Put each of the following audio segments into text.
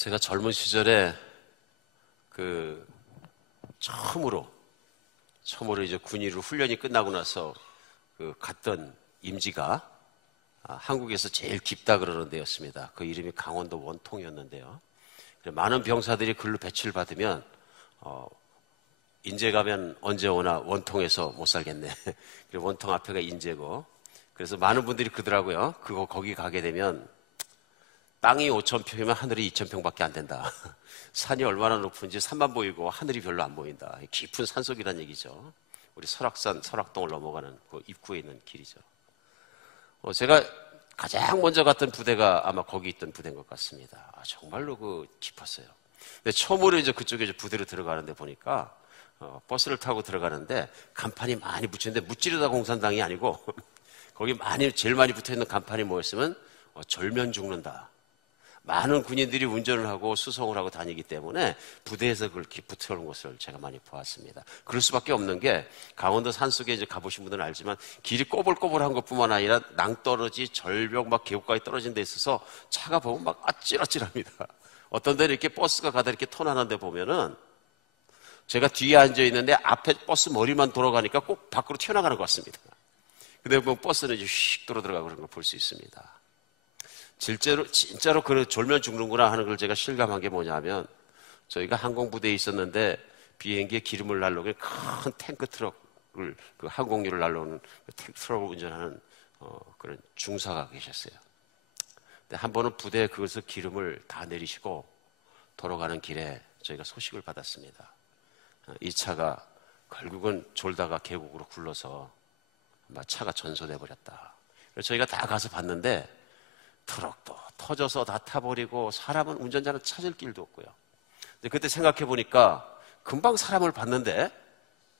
제가 젊은 시절에 처음으로 이제 군의로 훈련이 끝나고 나서 갔던 임지가 한국에서 제일 깊다 그러는 데였습니다. 그 이름이 강원도 원통이었는데요. 많은 병사들이 글로 배치를 받으면 인제 가면 언제 오나 원통에서 못 살겠네. 원통 앞에가 인제고, 그래서 많은 분들이 그러더라고요. 거기 가게 되면 땅이 5,000평이면 하늘이 2,000평밖에 안 된다. 산이 얼마나 높은지 산만 보이고 하늘이 별로 안 보인다. 깊은 산속이란 얘기죠. 우리 설악산, 설악동을 넘어가는 그 입구에 있는 길이죠. 제가 가장 먼저 갔던 부대가 아마 거기 있던 부대인 것 같습니다. 정말로 깊었어요. 근데 처음으로 이제 그쪽에 이제 부대로 들어가는데 보니까 버스를 타고 들어가는데 간판이 많이 붙였는데 무찌르다 공산당이 아니고 거기 제일 많이 붙어 있는 간판이 뭐였으면 절면 죽는다. 많은 군인들이 운전을 하고 수송을 하고 다니기 때문에 부대에서 그렇게 붙어오는 것을 제가 많이 보았습니다. 그럴 수밖에 없는 게 강원도 산속에 이제 가보신 분들은 알지만 길이 꼬불꼬불한 것뿐만 아니라 낭떠러지, 절벽, 막 계곡까지 떨어진 데 있어서 차가 보면 막 아찔아찔합니다. 어떤 데는 이렇게 버스가 가다 이렇게 턴하는 데 보면은 제가 뒤에 앉아 있는데 앞에 버스 머리만 돌아가니까 꼭 밖으로 튀어나가는 것 같습니다. 근데 보면 버스는 이제 휙 돌아 들어가고 그런 걸 볼 수 있습니다. 진짜로 졸면 죽는구나 하는 걸 제가 실감한 게 뭐냐면, 저희가 항공부대에 있었는데 비행기에 기름을 날라오는 큰 탱크 트럭을, 항공유를 날라오는 탱크 트럭을 운전하는 그런 중사가 계셨어요. 근데 한 번은 부대에 그것을 기름을 다 내리시고 돌아가는 길에 저희가 소식을 받았습니다. 이 차가 결국은 졸다가 계곡으로 굴러서 차가 전소돼 버렸다. 그래서 저희가 다 가서 봤는데 트럭도 터져서 다 타버리고 사람은, 운전자는 찾을 길도 없고요. 근데 그때 생각해 보니까 금방 사람을 봤는데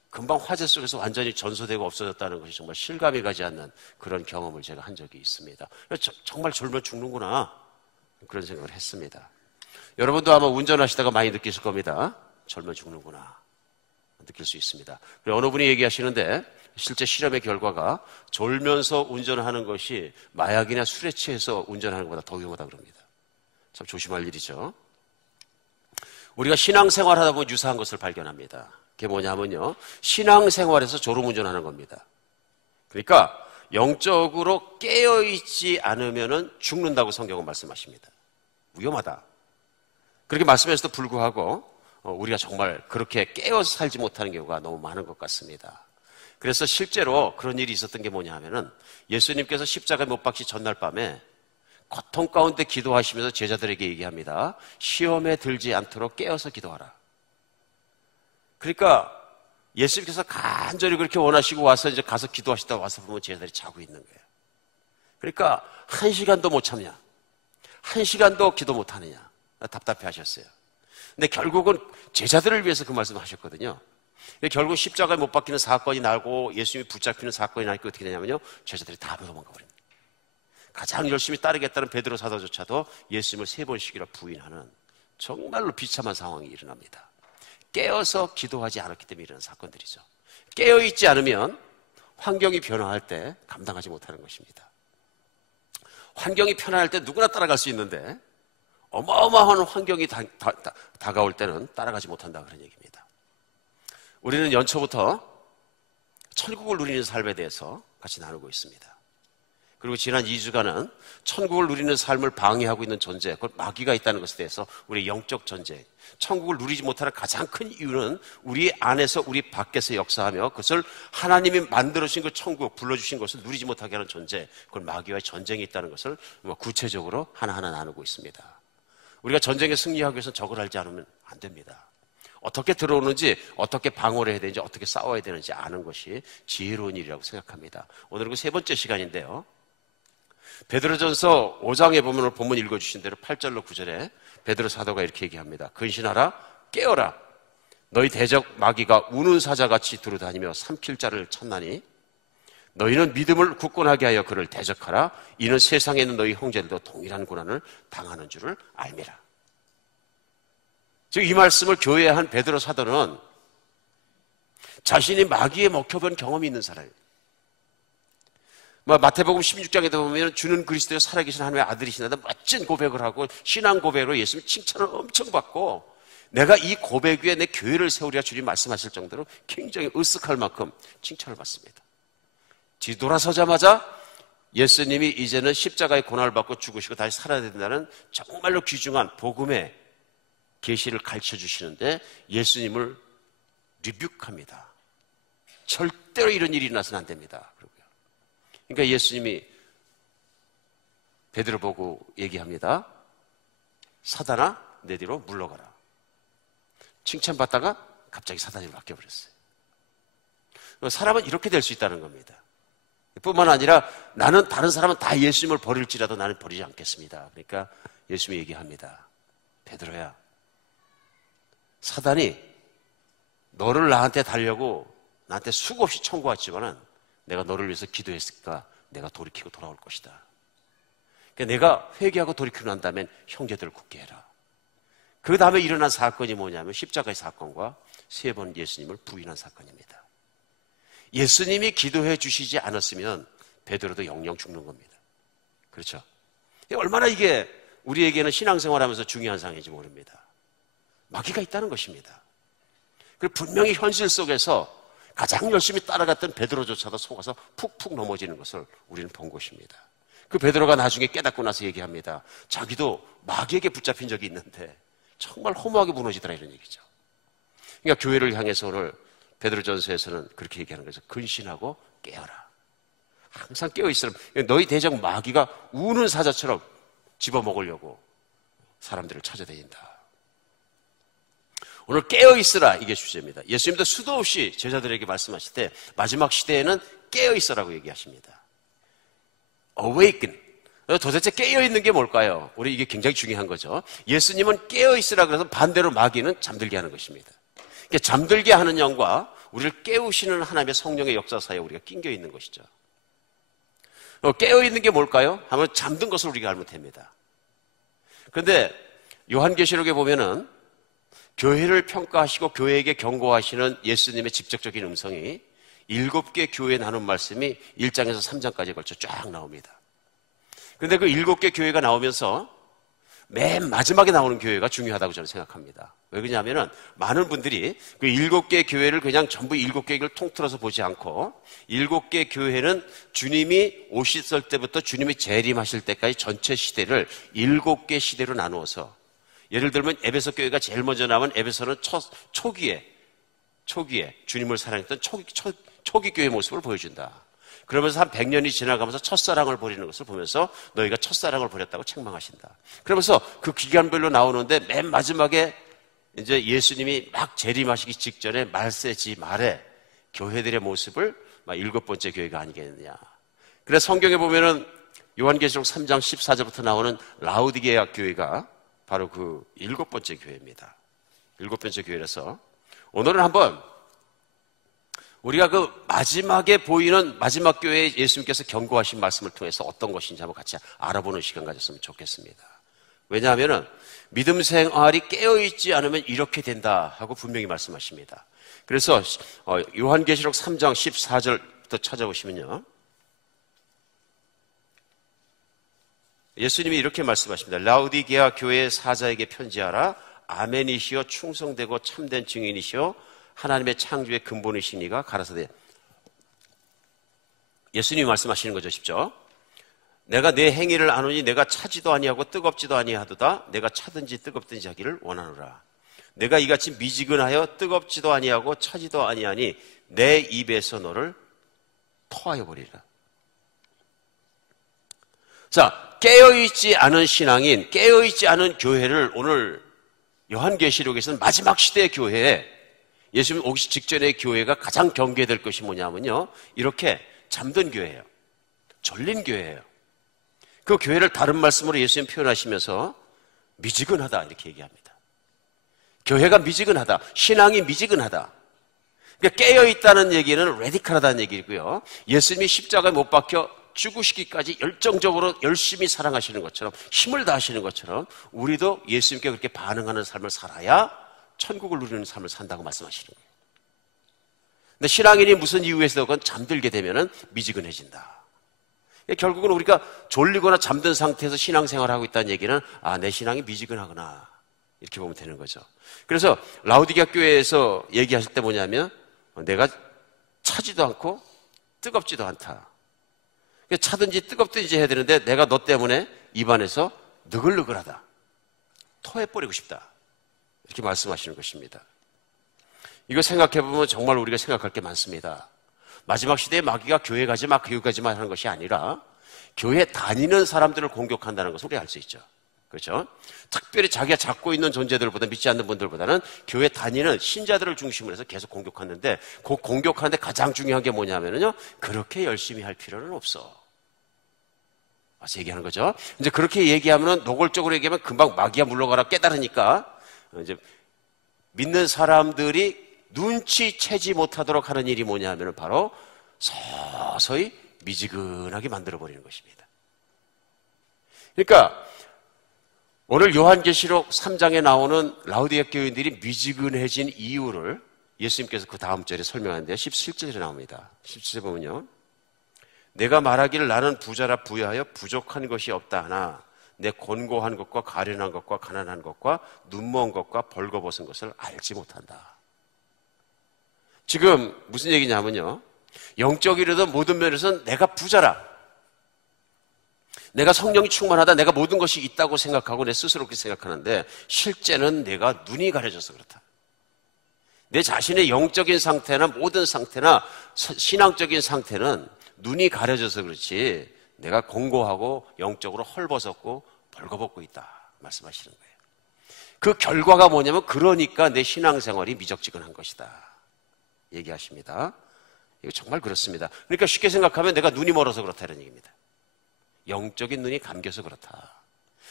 금방 화재 속에서 완전히 전소되고 없어졌다는 것이 정말 실감이 가지 않는 그런 경험을 제가 한 적이 있습니다. 정말 졸면 죽는구나, 그런 생각을 했습니다. 여러분도 아마 운전하시다가 많이 느끼실 겁니다. 졸면 죽는구나 느낄 수 있습니다. 어느 분이 얘기하시는데 실제 실험의 결과가 졸면서 운전하는 것이 마약이나 술에 취해서 운전하는 것보다 더 위험하다고 그럽니다. 참 조심할 일이죠. 우리가 신앙생활 하다 보면 유사한 것을 발견합니다. 그게 뭐냐면요, 신앙생활에서 졸음운전하는 겁니다. 그러니까 영적으로 깨어있지 않으면 죽는다고 성경은 말씀하십니다. 위험하다. 그렇게 말씀해서도 불구하고 우리가 정말 그렇게 깨어서 살지 못하는 경우가 너무 많은 것 같습니다. 그래서 실제로 그런 일이 있었던 게 뭐냐 하면은, 예수님께서 십자가에 못 박히 전날 밤에 고통 가운데 기도하시면서 제자들에게 얘기합니다. 시험에 들지 않도록 깨어서 기도하라. 그러니까 예수님께서 간절히 그렇게 원하시고 와서 이제 가서 기도하시다 와서 보면 제자들이 자고 있는 거예요. 그러니까 1시간도 못 참냐, 1시간도 기도 못 하느냐, 답답해 하셨어요. 근데 결국은 제자들을 위해서 그 말씀을 하셨거든요. 결국 십자가에 못 박히는 사건이 나고 예수님이 붙잡히는 사건이 나니까 어떻게 되냐면요, 제자들이 다 도망가 버립니다. 가장 열심히 따르겠다는 베드로 사도조차도 예수님을 3번씩이나 부인하는 정말로 비참한 상황이 일어납니다. 깨어서 기도하지 않았기 때문에 일어난 사건들이죠. 깨어있지 않으면 환경이 변화할 때 감당하지 못하는 것입니다. 환경이 편안할 때 누구나 따라갈 수 있는데 어마어마한 환경이 다가올 때는 따라가지 못한다, 그런 얘기입니다. 우리는 연초부터 천국을 누리는 삶에 대해서 같이 나누고 있습니다. 그리고 지난 2주간은 천국을 누리는 삶을 방해하고 있는 존재, 그걸 마귀가 있다는 것에 대해서 우리의 영적 전쟁, 천국을 누리지 못하는 가장 큰 이유는 우리 안에서 우리 밖에서 역사하며 그것을 하나님이 만들어주신 그 천국, 불러주신 것을 누리지 못하게 하는 존재, 그걸 마귀와의 전쟁이 있다는 것을 구체적으로 하나하나 나누고 있습니다. 우리가 전쟁에 승리하기 위해서는 저걸 알지 않으면 안 됩니다. 어떻게 들어오는지, 어떻게 방어를 해야 되는지, 어떻게 싸워야 되는지 아는 것이 지혜로운 일이라고 생각합니다. 오늘은 그 3번째 시간인데요, 베드로전서 5장에 보면 본문 읽어주신 대로 8절로 9절에 베드로 사도가 이렇게 얘기합니다. 근신하라, 깨어라. 너희 대적 마귀가 우는 사자같이 두루다니며 삼킬 자를 찾나니 너희는 믿음을 굳건하게 하여 그를 대적하라. 이는 세상에 있는 너희 형제들도 동일한 고난을 당하는 줄을 알미라. 즉 이 말씀을 교회에 한 베드로 사도는 자신이 마귀에 먹혀본 경험이 있는 사람입니다. 마태복음 16장에도 보면 주는 그리스도의 살아계신 하나님의 아들이시다 멋진 고백을 하고 신앙 고백으로 예수님 칭찬을 엄청 받고 내가 이 고백 위에 내 교회를 세우리라 주님 말씀하실 정도로 굉장히 으쓱할 만큼 칭찬을 받습니다. 뒤돌아서자마자 예수님이 이제는 십자가의 고난을 받고 죽으시고 다시 살아야 된다는 정말로 귀중한 복음의 계시를 가르쳐 주시는데 예수님을 리뷰합니다. 절대로 이런 일이 일어나서는 안 됩니다. 그러니까 예수님이 베드로 보고 얘기합니다. 사단아 내 뒤로 물러가라. 칭찬받다가 갑자기 사단으로 바뀌어버렸어요. 사람은 이렇게 될 수 있다는 겁니다. 뿐만 아니라 나는 다른 사람은 다 예수님을 버릴지라도 나는 버리지 않겠습니다. 그러니까 예수님이 얘기합니다. 베드로야, 사단이 너를 나한테 달려고 나한테 수없이 청구했지만은 내가 너를 위해서 기도했으니까 내가 돌이키고 돌아올 것이다. 그러니까 내가 회개하고 돌이키고 난 다음엔 형제들을 굳게 해라. 그 다음에 일어난 사건이 뭐냐면 십자가의 사건과 3번 예수님을 부인한 사건입니다. 예수님이 기도해 주시지 않았으면 베드로도 영영 죽는 겁니다. 그렇죠? 얼마나 이게 우리에게는 신앙생활하면서 중요한 상황인지 모릅니다. 마귀가 있다는 것입니다. 그리고 분명히 현실 속에서 가장 열심히 따라갔던 베드로조차도 속아서 푹푹 넘어지는 것을 우리는 본 것입니다. 그 베드로가 나중에 깨닫고 나서 얘기합니다. 자기도 마귀에게 붙잡힌 적이 있는데 정말 허무하게 무너지더라 이런 얘기죠. 그러니까 교회를 향해서 오늘 베드로전서에서는 그렇게 얘기하는 거죠. 근신하고 깨어라. 항상 깨어있으라. 너희 대적 마귀가 우는 사자처럼 집어먹으려고 사람들을 찾아다닌다. 오늘 깨어있으라 이게 주제입니다. 예수님도 수도 없이 제자들에게 말씀하실 때 마지막 시대에는 깨어있으라고 얘기하십니다. Awaken. 도대체 깨어있는 게 뭘까요? 우리 이게 굉장히 중요한 거죠. 예수님은 깨어있으라 그래서 반대로 마귀는 잠들게 하는 것입니다. 그러니까 잠들게 하는 영과 우리를 깨우시는 하나님의 성령의 역사 사이에 우리가 낑겨 있는 것이죠. 깨어있는 게 뭘까요? 하면 잠든 것을 우리가 알면 됩니다. 그런데 요한계시록에 보면은 교회를 평가하시고 교회에게 경고하시는 예수님의 직접적인 음성이 7개 교회에 나눈 말씀이 1장에서 3장까지에 걸쳐 쫙 나옵니다. 그런데 그 7개 교회가 나오면서 맨 마지막에 나오는 교회가 중요하다고 저는 생각합니다. 왜 그러냐면은 많은 분들이 그 7개 교회를 그냥 전부 7개를 통틀어서 보지 않고 7개 교회는 주님이 오셨을 때부터 주님이 재림하실 때까지 전체 시대를 7개 시대로 나누어서 예를 들면 에베소 교회가 제일 먼저 나온 에베소는 초기에 주님을 사랑했던 초기 교회의 모습을 보여준다. 그러면서 한 100년이 지나가면서 첫사랑을 버리는 것을 보면서 너희가 첫사랑을 버렸다고 책망하신다. 그러면서 그 기간별로 나오는데 맨 마지막에 이제 예수님이 막 재림하시기 직전에 말세지 말에 교회들의 모습을 7번째 교회가 아니겠느냐. 그래서 성경에 보면은 요한계시록 3장 14절부터 나오는 라우디게아 교회가 바로 그 7번째 교회입니다. 7번째 교회라서 오늘은 한번 우리가 그 마지막에 보이는 마지막 교회에 예수님께서 경고하신 말씀을 통해서 어떤 것인지 한번 같이 알아보는 시간 가졌으면 좋겠습니다. 왜냐하면 믿음 생활이 깨어있지 않으면 이렇게 된다 하고 분명히 말씀하십니다. 그래서 요한계시록 3장 14절부터 찾아보시면요. 예수님이 이렇게 말씀하십니다. 라우디게아 교회의 사자에게 편지하라. 아멘이시여 충성되고 참된 증인이시여 하나님의 창조의 근본이신 이가 가라사대. 예수님이 말씀하시는 거죠. 쉽죠? 내가 내 행위를 아노니 내가 차지도 아니하고 뜨겁지도 아니하도다. 내가 차든지 뜨겁든지 하기를 원하노라. 내가 이같이 미지근하여 뜨겁지도 아니하고 차지도 아니하니 내 입에서 너를 토하여 버리라. 자, 깨어있지 않은 신앙인, 깨어있지 않은 교회를 오늘 요한계시록에서는 마지막 시대의 교회에 예수님 오기 직전의 교회가 가장 경계될 것이 뭐냐면요. 이렇게 잠든 교회예요. 졸린 교회예요. 그 교회를 다른 말씀으로 예수님 표현하시면서 미지근하다 이렇게 얘기합니다. 교회가 미지근하다. 신앙이 미지근하다. 그러니까 깨어있다는 얘기는 레디컬하다는 얘기고요. 예수님이 십자가에 못 박혀 죽으시기까지 열정적으로 열심히 사랑하시는 것처럼 힘을 다하시는 것처럼 우리도 예수님께 그렇게 반응하는 삶을 살아야 천국을 누리는 삶을 산다고 말씀하시는 거예요. 근데 신앙인이 무슨 이유에서건 잠들게 되면은 미지근해진다. 결국은 우리가 졸리거나 잠든 상태에서 신앙생활을 하고 있다는 얘기는 내 신앙이 미지근하구나 이렇게 보면 되는 거죠. 그래서 라오디게아 교회에서 얘기하실 때 뭐냐면 내가 차지도 않고 뜨겁지도 않다. 차든지 뜨겁든지 해야 되는데 내가 너 때문에 입안에서 느글느글하다. 토해버리고 싶다. 이렇게 말씀하시는 것입니다. 이거 생각해보면 정말 우리가 생각할 게 많습니다. 마지막 시대에 마귀가 교회 가지 마, 교회 가지 마 하는 것이 아니라 교회 다니는 사람들을 공격한다는 것을 우리가 알 수 있죠. 그렇죠? 특별히 자기가 잡고 있는 존재들보다 믿지 않는 분들보다는 교회 다니는 신자들을 중심으로 해서 계속 공격하는데 그 공격하는데 가장 중요한 게 뭐냐면요. 그렇게 열심히 할 필요는 없어. 와서 얘기하는 거죠. 이제 그렇게 얘기하면 노골적으로 얘기하면 금방 마귀가 물러가라 깨달으니까 이제 믿는 사람들이 눈치채지 못하도록 하는 일이 뭐냐 하면 바로 서서히 미지근하게 만들어버리는 것입니다. 그러니까 오늘 요한계시록 3장에 나오는 라오디게아 교인들이 미지근해진 이유를 예수님께서 그 다음 절에 설명하는데 17절에 나옵니다. 17절 보면요. 내가 말하기를 나는 부자라 부유하여 부족한 것이 없다 하나 내 곤고한 것과 가련한 것과 가난한 것과 눈먼 것과 벌거벗은 것을 알지 못한다. 지금 무슨 얘기냐면요. 영적이라도 모든 면에서는 내가 부자라. 내가 성령이 충만하다. 내가 모든 것이 있다고 생각하고 내 스스로 그렇게 생각하는데 실제는 내가 눈이 가려져서 그렇다. 내 자신의 영적인 상태나 모든 상태나 신앙적인 상태는 눈이 가려져서 그렇지 내가 공고하고 영적으로 헐벗었고 벌거벗고 있다 말씀하시는 거예요. 그 결과가 뭐냐면 그러니까 내 신앙생활이 미적지근한 것이다 얘기하십니다. 이거 정말 그렇습니다. 그러니까 쉽게 생각하면 내가 눈이 멀어서 그렇다는 얘기입니다. 영적인 눈이 감겨서 그렇다.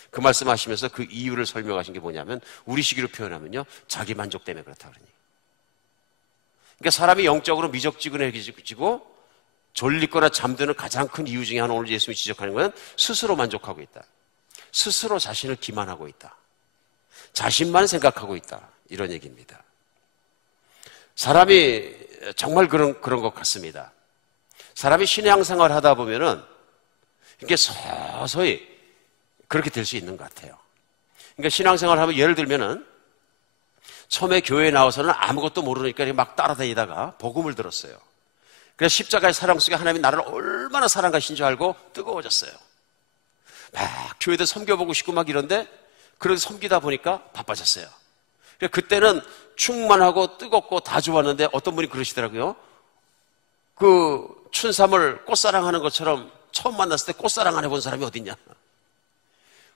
그 말씀하시면서 그 이유를 설명하신 게 뭐냐면 우리 식으로 표현하면요 자기 만족 때문에 그렇다 그러니. 그러니까 사람이 영적으로 미적지근해지고 졸리거나 잠드는 가장 큰 이유 중에 하나 오늘 예수님이 지적하는 것은 스스로 만족하고 있다. 스스로 자신을 기만하고 있다. 자신만 생각하고 있다. 이런 얘기입니다. 사람이 정말 그런 것 같습니다. 사람이 신앙생활을 하다 보면은 이게 서서히 그렇게 될 수 있는 것 같아요. 그러니까 신앙생활을 하면 예를 들면은 처음에 교회에 나와서는 아무것도 모르니까 막 따라다니다가 복음을 들었어요. 그래서 십자가의 사랑 속에 하나님이 나를 얼마나 사랑하신 줄 알고 뜨거워졌어요. 막 교회도 섬겨보고 싶고 막 이런데 그렇게 섬기다 보니까 바빠졌어요. 그때는 충만하고 뜨겁고 다 좋았는데 어떤 분이 그러시더라고요. 그 춘삼을 꽃사랑하는 것처럼 처음 만났을 때 꽃사랑 안 해본 사람이 어딨냐.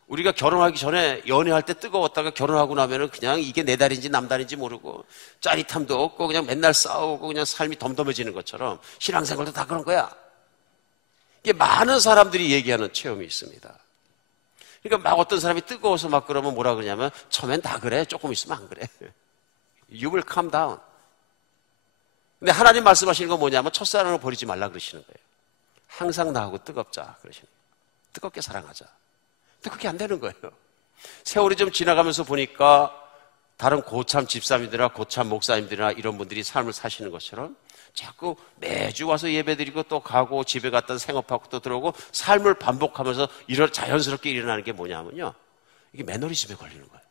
우리가 결혼하기 전에 연애할 때 뜨거웠다가 결혼하고 나면은 그냥 이게 내 달인지 남 달인지 모르고 짜릿함도 없고 그냥 맨날 싸우고 그냥 삶이 덤덤해지는 것처럼 신앙생활도 다 그런 거야. 이게 많은 사람들이 얘기하는 체험이 있습니다. 그러니까 막 어떤 사람이 뜨거워서 막 그러면 뭐라 그러냐면 처음엔 다 그래. 조금 있으면 안 그래. You will calm down. 근데 하나님 말씀하시는 건 뭐냐면 첫사랑을 버리지 말라 그러시는 거예요. 항상 나하고 뜨겁자 그러시는 거예요. 뜨겁게 사랑하자. 근데 그게 안 되는 거예요. 세월이 좀 지나가면서 보니까 다른 고참 집사님들이나 고참 목사님들이나 이런 분들이 삶을 사시는 것처럼 자꾸 매주 와서 예배드리고 또 가고 집에 갔다 생업하고 또 들어오고 삶을 반복하면서 자연스럽게 일어나는 게 뭐냐면요. 이게 매너리즘에 걸리는 거예요.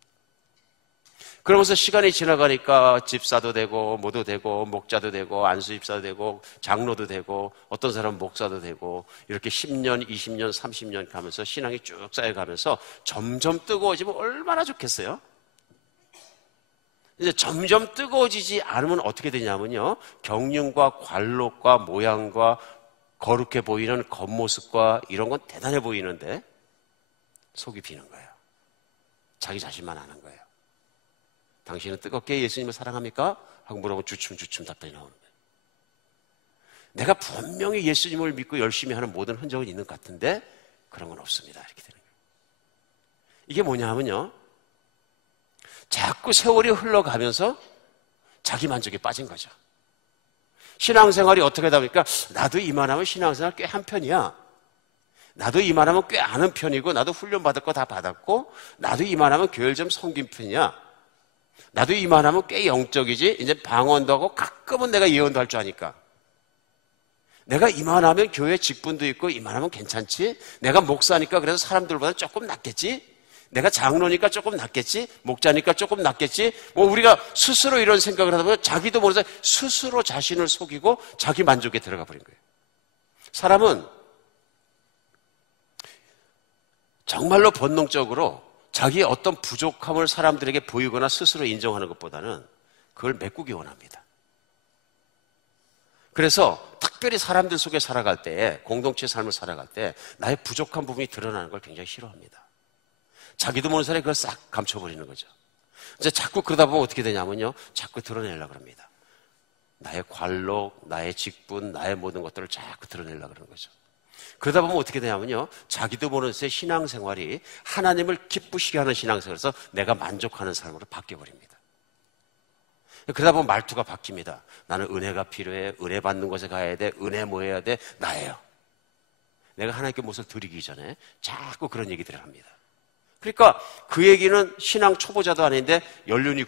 그러면서 시간이 지나가니까 집사도 되고 뭐도 되고 목자도 되고 안수집사도 되고 장로도 되고 어떤 사람은 목사도 되고 이렇게 10년, 20년, 30년 가면서 신앙이 쭉 쌓여가면서 점점 뜨거워지면 얼마나 좋겠어요? 이제 점점 뜨거워지지 않으면 어떻게 되냐면요. 경륜과 관록과 모양과 거룩해 보이는 겉모습과 이런 건 대단해 보이는데 속이 비는 거예요. 자기 자신만 아는 거예요. 당신은 뜨겁게 예수님을 사랑합니까? 하고 물어보면 주춤주춤 답변이 나오는 거예요. 내가 분명히 예수님을 믿고 열심히 하는 모든 흔적은 있는 것 같은데 그런 건 없습니다. 이렇게 되는 거예요. 이게 뭐냐 하면요. 자꾸 세월이 흘러가면서 자기 만족에 빠진 거죠. 신앙생활이 어떻게 하다 보니까 나도 이만하면 신앙생활 꽤 한 편이야. 나도 이만하면 꽤 아는 편이고 나도 훈련받을 거 다 받았고 나도 이만하면 교회를 좀 섬긴 편이야. 나도 이만하면 꽤 영적이지. 이제 방언도 하고 가끔은 내가 예언도 할 줄 아니까. 내가 이만하면 교회 직분도 있고 이만하면 괜찮지? 내가 목사니까 그래서 사람들보다 조금 낫겠지? 내가 장로니까 조금 낫겠지? 목자니까 조금 낫겠지? 뭐 우리가 스스로 이런 생각을 하다 보면 자기도 모르면서 스스로 자신을 속이고 자기 만족에 들어가 버린 거예요. 사람은 정말로 본능적으로 자기의 어떤 부족함을 사람들에게 보이거나 스스로 인정하는 것보다는 그걸 메꾸기 원합니다. 그래서 특별히 사람들 속에 살아갈 때, 공동체 삶을 살아갈 때 나의 부족한 부분이 드러나는 걸 굉장히 싫어합니다. 자기도 모르는 사람이 그걸 싹 감춰버리는 거죠. 이제 자꾸 그러다 보면 어떻게 되냐면요, 자꾸 드러내려고 합니다. 나의 관록, 나의 직분, 나의 모든 것들을 자꾸 드러내려고 그러는 거죠. 그러다 보면 어떻게 되냐면요, 자기도 모르는 새 신앙생활이 하나님을 기쁘시게 하는 신앙생활에서 내가 만족하는 삶으로 바뀌어버립니다. 그러다 보면 말투가 바뀝니다. 나는 은혜가 필요해, 은혜 받는 곳에 가야 돼, 은혜 뭐 해야 돼, 나예요. 내가 하나님께 무엇을 드리기 전에 자꾸 그런 얘기들을 합니다. 그러니까 그 얘기는 신앙 초보자도 아닌데 연륜이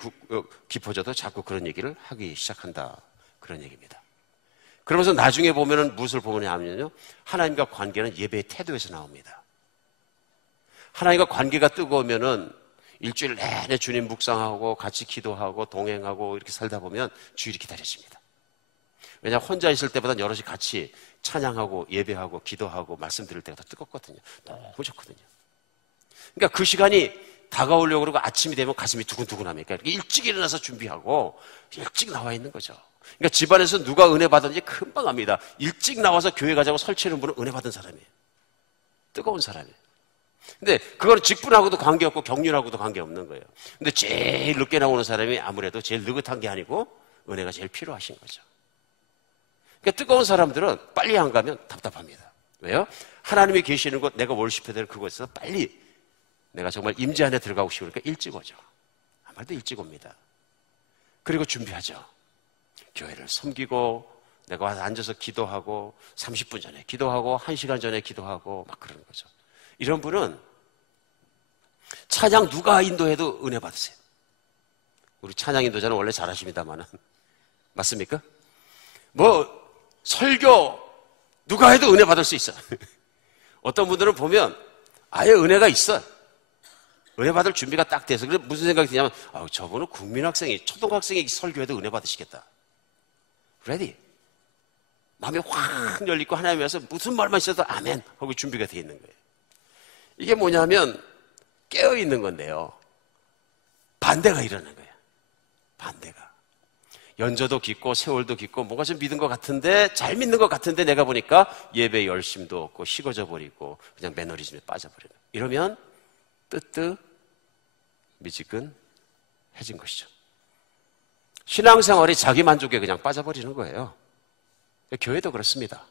깊어져도 자꾸 그런 얘기를 하기 시작한다, 그런 얘기입니다. 그러면서 나중에 보면은 무엇을 보느냐면요, 하나님과 관계는 예배의 태도에서 나옵니다. 하나님과 관계가 뜨거우면은 일주일 내내 주님 묵상하고 같이 기도하고 동행하고 이렇게 살다 보면 주일이 기다려집니다. 왜냐하면 혼자 있을 때보다 여럿이 같이 찬양하고 예배하고 기도하고 말씀 드릴 때가 더 뜨겁거든요. 너무 좋거든요. 그러니까 그 시간이 다가오려고 그러고 아침이 되면 가슴이 두근두근합니까? 일찍 일어나서 준비하고 일찍 나와 있는 거죠. 그러니까 집안에서 누가 은혜 받았는지 금방 압니다. 일찍 나와서 교회 가자고 설치는 분은 은혜 받은 사람이에요. 뜨거운 사람이에요. 근데 그건 직분하고도 관계없고 경륜하고도 관계없는 거예요. 근데 제일 늦게 나오는 사람이 아무래도 제일 느긋한 게 아니고 은혜가 제일 필요하신 거죠. 그러니까 뜨거운 사람들은 빨리 안 가면 답답합니다. 왜요? 하나님이 계시는 곳, 내가 월십해야 될 그곳에서 빨리 내가 정말 임재 안에 들어가고 싶으니까 일찍 오죠. 아무래도 일찍 옵니다. 그리고 준비하죠. 교회를 섬기고 내가 와서 앉아서 기도하고 30분 전에 기도하고 1시간 전에 기도하고 막 그러는 거죠. 이런 분은 찬양 누가 인도해도 은혜 받으세요. 우리 찬양 인도자는 원래 잘하십니다만은 맞습니까? 뭐 설교 누가 해도 은혜 받을 수 있어. 어떤 분들은 보면 아예 은혜가 있어. 은혜 받을 준비가 딱 돼서. 그래서 무슨 생각이 드냐면 저분은 국민학생이 초등학생이 설교해도 은혜 받으시겠다. 레디. 마음이 확 열리고 하나님 위해서 무슨 말만 있어도 아멘 하고 준비가 되어 있는 거예요. 이게 뭐냐면 깨어있는 건데요, 반대가 일어나는 거예요. 반대가. 연저도 깊고 세월도 깊고 뭔가 좀 믿은 것 같은데, 잘 믿는 것 같은데 내가 보니까 예배 열심도 없고 식어져 버리고 그냥 매너리즘에 빠져버리는, 이러면 미지근해진 것이죠. 신앙생활이 자기 만족에 그냥 빠져버리는 거예요. 교회도 그렇습니다.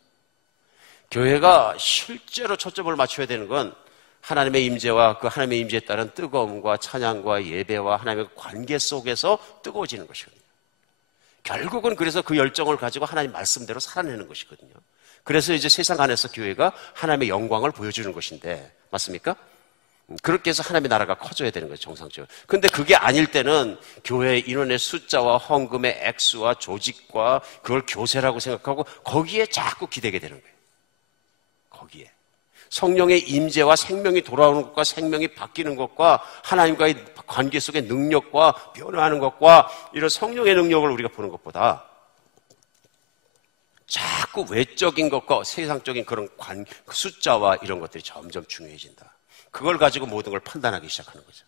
교회가 실제로 초점을 맞춰야 되는 건 하나님의 임재와 그 하나님의 임재에 따른 뜨거움과 찬양과 예배와 하나님의 관계 속에서 뜨거워지는 것이거든요. 결국은 그래서 그 열정을 가지고 하나님 말씀대로 살아내는 것이거든요. 그래서 이제 세상 안에서 교회가 하나님의 영광을 보여주는 것인데, 맞습니까? 그렇게 해서 하나님의 나라가 커져야 되는 거죠, 정상적으로. 근데 그게 아닐 때는 교회 인원의 숫자와 헌금의 액수와 조직과 그걸 교세라고 생각하고 거기에 자꾸 기대게 되는 거예요. 거기에. 성령의 임재와 생명이 돌아오는 것과 생명이 바뀌는 것과 하나님과의 관계 속의 능력과 변화하는 것과 이런 성령의 능력을 우리가 보는 것보다 자꾸 외적인 것과 세상적인 그런 숫자와 이런 것들이 점점 중요해진다. 그걸 가지고 모든 걸 판단하기 시작하는 거죠.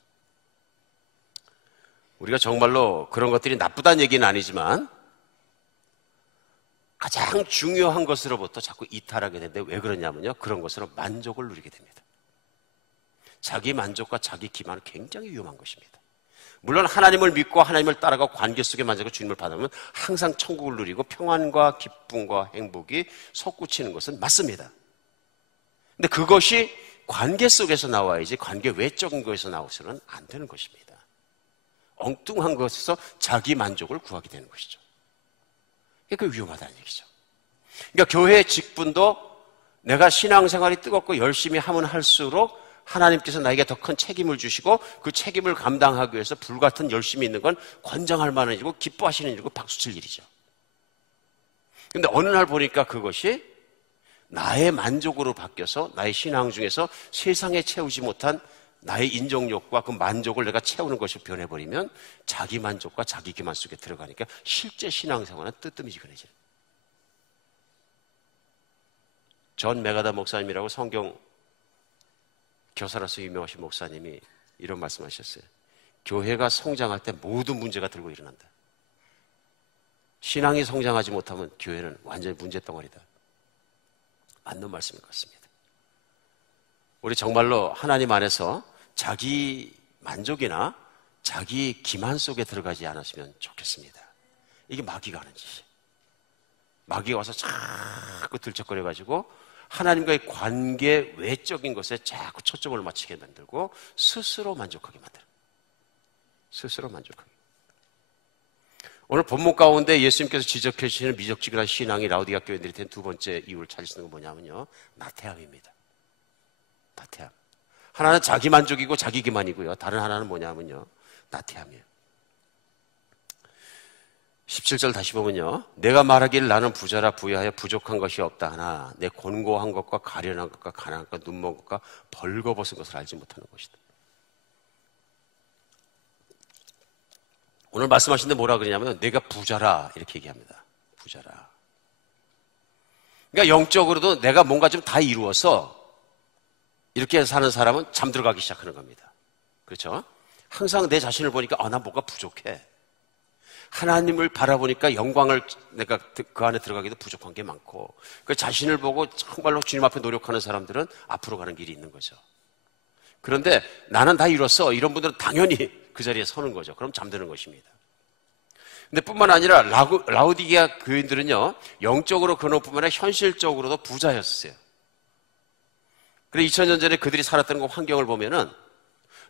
우리가 정말로 그런 것들이 나쁘다는 얘기는 아니지만 가장 중요한 것으로부터 자꾸 이탈하게 되는데, 왜 그러냐면요, 그런 것으로 만족을 누리게 됩니다. 자기 만족과 자기 기만은 굉장히 위험한 것입니다. 물론 하나님을 믿고 하나님을 따라가 관계 속에 만족을 주님을 받으면 항상 천국을 누리고 평안과 기쁨과 행복이 솟구치는 것은 맞습니다. 근데 그것이 관계 속에서 나와야지 관계 외적인 것에서 나오서는 안 되는 것입니다. 엉뚱한 것에서 자기 만족을 구하게 되는 것이죠. 그게 위험하다는 얘기죠. 그러니까 교회의 직분도 내가 신앙생활이 뜨겁고 열심히 하면 할수록 하나님께서 나에게 더 큰 책임을 주시고 그 책임을 감당하기 위해서 불같은 열심히 있는 건 권장할 만한 일이고 기뻐하시는 일이고 박수칠 일이죠. 그런데 어느 날 보니까 그것이 나의 만족으로 바뀌어서 나의 신앙 중에서 세상에 채우지 못한 나의 인정욕과 그 만족을 내가 채우는 것이 변해버리면 자기 만족과 자기 기만 속에 들어가니까 실제 신앙생활은 뜨뜨미지근해져요. 전 메가다 목사님이라고 성경 교사로서 유명하신 목사님이 이런 말씀하셨어요. 교회가 성장할 때 모든 문제가 들고 일어난다. 신앙이 성장하지 못하면 교회는 완전히 문제덩어리다. 맞는 말씀인 것 같습니다. 우리 정말로 하나님 안에서 자기 만족이나 자기 기만 속에 들어가지 않았으면 좋겠습니다. 이게 마귀가 하는 짓이에요. 마귀가 와서 자꾸 들쩍거려가지고 하나님과의 관계 외적인 것에 자꾸 초점을 맞추게 만들고 스스로 만족하게 만들어요. 스스로 만족하게. 오늘 본문 가운데 예수님께서 지적해 주시는 미적지근한 신앙이 라우디가 교인들이 된 두 번째 이유를 찾으시는 건 뭐냐면요, 나태함입니다. 나태함. 하나는 자기 만족이고 자기 기만이고요. 다른 하나는 뭐냐면요, 나태함이에요. 17절 다시 보면요, 내가 말하기를 나는 부자라 부유하여 부족한 것이 없다 하나 내 곤고한 것과 가련한 것과 가난한 것과 눈먼 것과 벌거벗은 것을 알지 못하는 것이다. 오늘 말씀하신데 뭐라 그러냐면 내가 부자라 이렇게 얘기합니다. 부자라. 그러니까 영적으로도 내가 뭔가 좀 다 이루어서 이렇게 사는 사람은 잠들어가기 시작하는 겁니다. 그렇죠? 항상 내 자신을 보니까 나 뭐가 부족해. 하나님을 바라보니까 영광을 내가 그 안에 들어가기도 부족한 게 많고, 그 자신을 보고 정말로 주님 앞에 노력하는 사람들은 앞으로 가는 길이 있는 거죠. 그런데 나는 다 이뤘어. 이런 분들은 당연히 그 자리에 서는 거죠. 그럼 잠드는 것입니다. 근데 뿐만 아니라 라우디게아 교인들은요, 영적으로 그런 뿐만 아니라 현실적으로도 부자였어요. 그래서 2000년 전에 그들이 살았던 그 환경을 보면은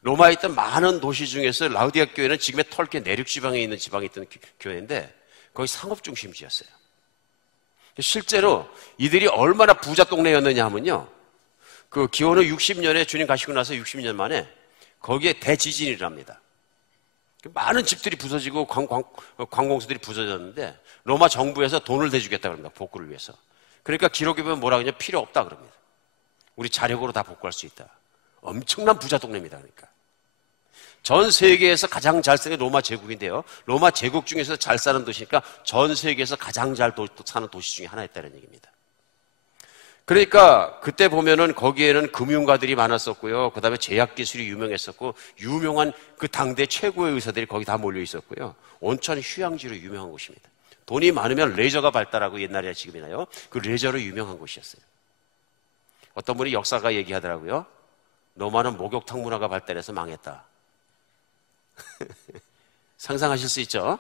로마에 있던 많은 도시 중에서 라우디게아 교회는 지금의 터키 내륙 지방에 있는 지방에 있던 교회인데 거기 상업 중심지였어요. 실제로 이들이 얼마나 부자 동네였느냐 하면요, 그 기원 후 60년에 주님 가시고 나서 60년 만에 거기에 대지진이 일어납니다. 많은 집들이 부서지고 관공서들이 부서졌는데 로마 정부에서 돈을 대주겠다 그럽니다. 복구를 위해서. 그러니까 기록에 보면 뭐라 그러냐, 필요 없다 그럽니다. 우리 자력으로 다 복구할 수 있다. 엄청난 부자 동네입니다. 그러니까 전 세계에서 가장 잘 사는 로마 제국인데요, 로마 제국 중에서 잘 사는 도시니까 전 세계에서 가장 잘 사는 도시 중에 하나였다는 얘기입니다. 그러니까 그때 보면은 거기에는 금융가들이 많았었고요, 그 다음에 제약기술이 유명했었고, 유명한 그 당대 최고의 의사들이 거기 다 몰려 있었고요, 온천 휴양지로 유명한 곳입니다. 돈이 많으면 레저가 발달하고 옛날이나 지금이나요, 그 레저로 유명한 곳이었어요. 어떤 분이 역사가 얘기하더라고요. 로마는 목욕탕 문화가 발달해서 망했다. 상상하실 수 있죠?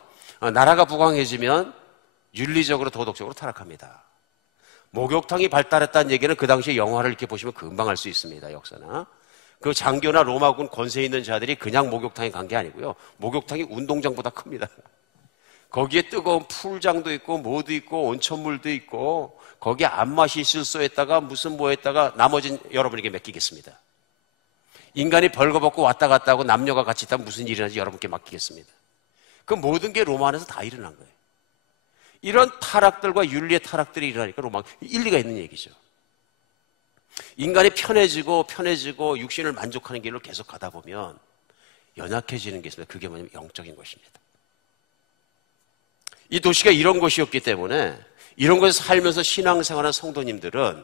나라가 부강해지면 윤리적으로 도덕적으로 타락합니다. 목욕탕이 발달했다는 얘기는 그 당시에 영화를 이렇게 보시면 금방 알 수 있습니다. 역사나 그 장교나 로마군 권세에 있는 자들이 그냥 목욕탕에 간 게 아니고요, 목욕탕이 운동장보다 큽니다. 거기에 뜨거운 풀장도 있고 뭐도 있고 온천물도 있고, 거기에 안마시 실소했다가 무슨 뭐 했다가 나머지는 여러분에게 맡기겠습니다. 인간이 벌거벗고 왔다 갔다 하고 남녀가 같이 있다면 무슨 일이 일어나는지 여러분께 맡기겠습니다. 그 모든 게 로마 안에서 다 일어난 거예요. 이런 타락들과 윤리의 타락들이 일어나니까 로마 일리가 있는 얘기죠. 인간이 편해지고 육신을 만족하는 길로 계속 가다 보면 연약해지는 게 있습니다. 그게 뭐냐면 영적인 것입니다. 이 도시가 이런 곳이었기 때문에 이런 곳에서 살면서 신앙생활하는 성도님들은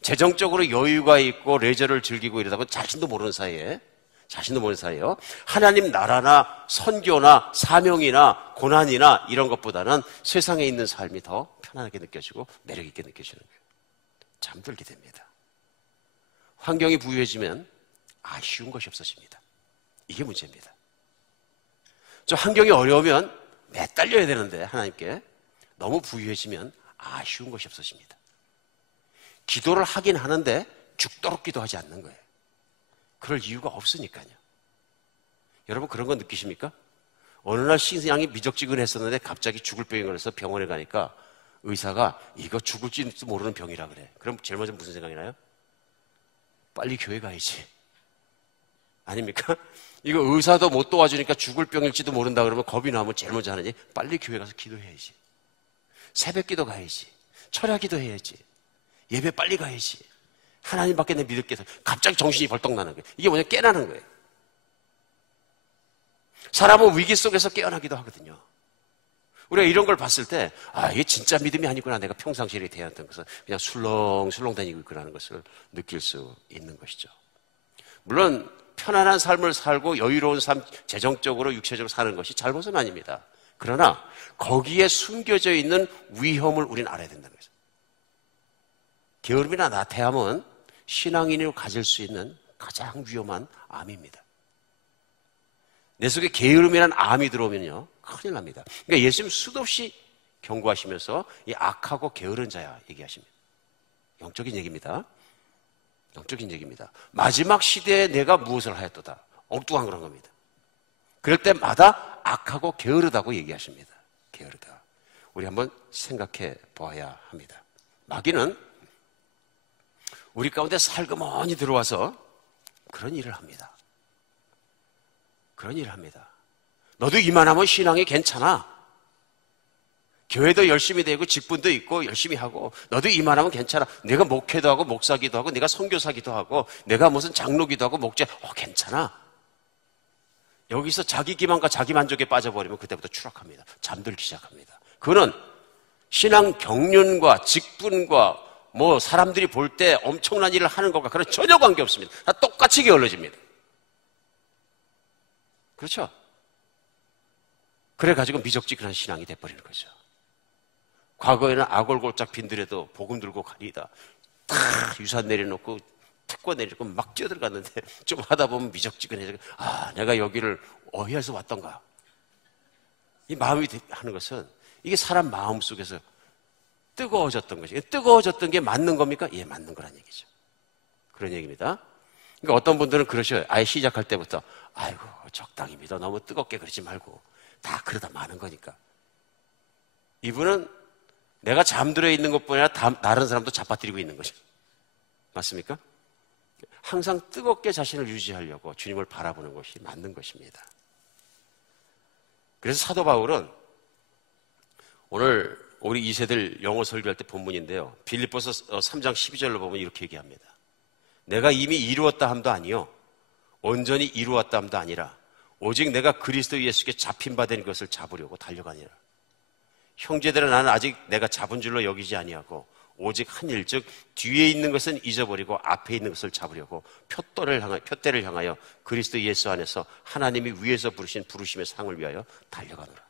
재정적으로 여유가 있고 레저를 즐기고 이러다 보면 자신도 모르는 사이에요, 하나님 나라나 선교나 사명이나 고난이나 이런 것보다는 세상에 있는 삶이 더 편안하게 느껴지고 매력 있게 느껴지는 거예요. 잠들게 됩니다. 환경이 부유해지면 아쉬운 것이 없어집니다. 이게 문제입니다. 좀 환경이 어려우면 매달려야 되는데 하나님께 너무 부유해지면 아쉬운 것이 없어집니다. 기도를 하긴 하는데 죽도록 기도하지 않는 거예요. 그럴 이유가 없으니까요. 여러분 그런 거 느끼십니까? 어느 날 신앙이 미적지근했었는데 갑자기 죽을 병이 걸려서 병원에 가니까 의사가 이거 죽을지도 모르는 병이라 그래. 그럼 제일 먼저 무슨 생각이 나요? 빨리 교회 가야지. 아닙니까? 이거 의사도 못 도와주니까 죽을 병일지도 모른다 그러면 겁이 나면 제일 먼저 하는 게 빨리 교회 가서 기도해야지. 새벽 기도 가야지. 철야 기도 해야지. 예배 빨리 가야지. 하나님밖에 내 믿을 게 없어. 갑자기 정신이 벌떡 나는 거예요. 이게 뭐냐? 깨나는 거예요. 사람은 위기 속에서 깨어나기도 하거든요. 우리가 이런 걸 봤을 때, 이게 진짜 믿음이 아니구나. 내가 평상시에 대했던 것은 그냥 술렁술렁 다니고 있구나라는 것을 느낄 수 있는 것이죠. 물론 편안한 삶을 살고 여유로운 삶, 재정적으로 육체적으로 사는 것이 잘못은 아닙니다. 그러나 거기에 숨겨져 있는 위험을 우리는 알아야 된다는 거죠. 게으름이나 나태함은 신앙인이 가질 수 있는 가장 위험한 암입니다. 내 속에 게으름이라는 암이 들어오면요, 큰일 납니다. 그러니까 예수님 수도 없이 경고하시면서 이 악하고 게으른 자야 얘기하십니다. 영적인 얘기입니다. 영적인 얘기입니다. 마지막 시대에 내가 무엇을 하였도다. 엉뚱한 그런 겁니다. 그럴 때마다 악하고 게으르다고 얘기하십니다. 게으르다. 우리 한번 생각해 보아야 합니다. 마귀는 우리 가운데 살그머니 들어와서 그런 일을 합니다. 그런 일을 합니다. 너도 이만하면 신앙이 괜찮아. 교회도 열심히 되고 직분도 있고 열심히 하고 너도 이만하면 괜찮아. 내가 목회도 하고 목사기도 하고 내가 선교사기도 하고 내가 무슨 장로기도 하고 목자 괜찮아. 여기서 자기 기만과 자기 만족에 빠져버리면 그때부터 추락합니다. 잠들기 시작합니다. 그거는 신앙 경륜과 직분과 사람들이 볼 때 엄청난 일을 하는 것과 그런 전혀 관계없습니다. 다 똑같이 게을러집니다. 그렇죠? 그래가지고 미적지근한 신앙이 돼버리는 거죠. 과거에는 아골골짝 빈들에도 복음 들고 가리다 다 유산 내려놓고 특권 내려놓고 막 뛰어들어갔는데 좀 하다 보면 미적지근해지고 내가 여기를 어디에서 왔던가. 이 마음이 하는 것은 이게 사람 마음 속에서 뜨거워졌던 것이. 뜨거워졌던 게 맞는 겁니까? 예, 맞는 거란 얘기죠. 그런 얘기입니다. 그러니까 어떤 분들은 그러셔요. 아예 시작할 때부터 아이고 적당히 믿어. 너무 뜨겁게 그러지 말고 다 그러다 마는 거니까. 이분은 내가 잠들어 있는 것뿐 아니라 다른 사람도 잡아뜨리고 있는 거죠. 맞습니까? 항상 뜨겁게 자신을 유지하려고 주님을 바라보는 것이 맞는 것입니다. 그래서 사도 바울은 오늘 우리 2세들 영어 설교할 때 본문인데요. 빌립보서 3장 12절로 보면 이렇게 얘기합니다. 내가 이미 이루었다 함도 아니요 온전히 이루었다 함도 아니라 오직 내가 그리스도 예수께 잡힌 바 된 것을 잡으려고 달려가니라. 형제들아 나는 아직 내가 잡은 줄로 여기지 아니하고 오직 한 일 즉 뒤에 있는 것은 잊어버리고 앞에 있는 것을 잡으려고 표대를 향하여 그리스도 예수 안에서 하나님이 위에서 부르신 부르심의 상을 위하여 달려가노라.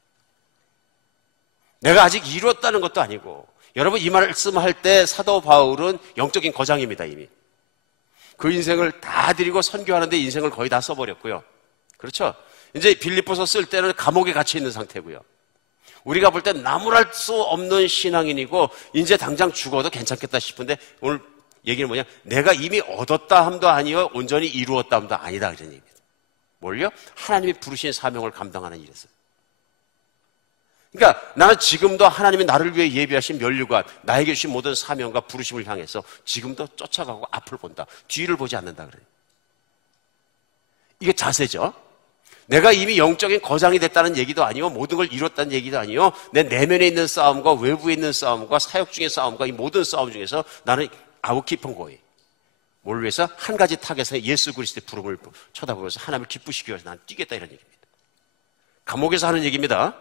내가 아직 이루었다는 것도 아니고 여러분 이 말씀할 때 사도 바울은 영적인 거장입니다. 이미 그 인생을 다 드리고 선교하는데 인생을 거의 다 써버렸고요. 그렇죠? 이제 빌립보서 쓸 때는 감옥에 갇혀 있는 상태고요. 우리가 볼 때 나무랄 수 없는 신앙인이고 이제 당장 죽어도 괜찮겠다 싶은데 오늘 얘기는 뭐냐? 내가 이미 얻었다 함도 아니요 온전히 이루었다 함도 아니다 그런 얘기입니다. 뭘요? 하나님이 부르신 사명을 감당하는 일에서. 그러니까 나는 지금도 하나님이 나를 위해 예비하신 면류관, 나에게 주신 모든 사명과 부르심을 향해서 지금도 쫓아가고 앞을 본다. 뒤를 보지 않는다 그래요. 이게 자세죠. 내가 이미 영적인 거장이 됐다는 얘기도 아니요 모든 걸 이뤘다는 얘기도 아니요 내 내면에 있는 싸움과 외부에 있는 싸움과 사역 중의 싸움과 이 모든 싸움 중에서 나는 아웃키폰 고이 뭘 위해서? 한 가지 타겟에 예수 그리스도의 부름을 쳐다보면서 하나님을 기쁘시기 위해서 나는 뛰겠다 이런 얘기입니다. 감옥에서 하는 얘기입니다.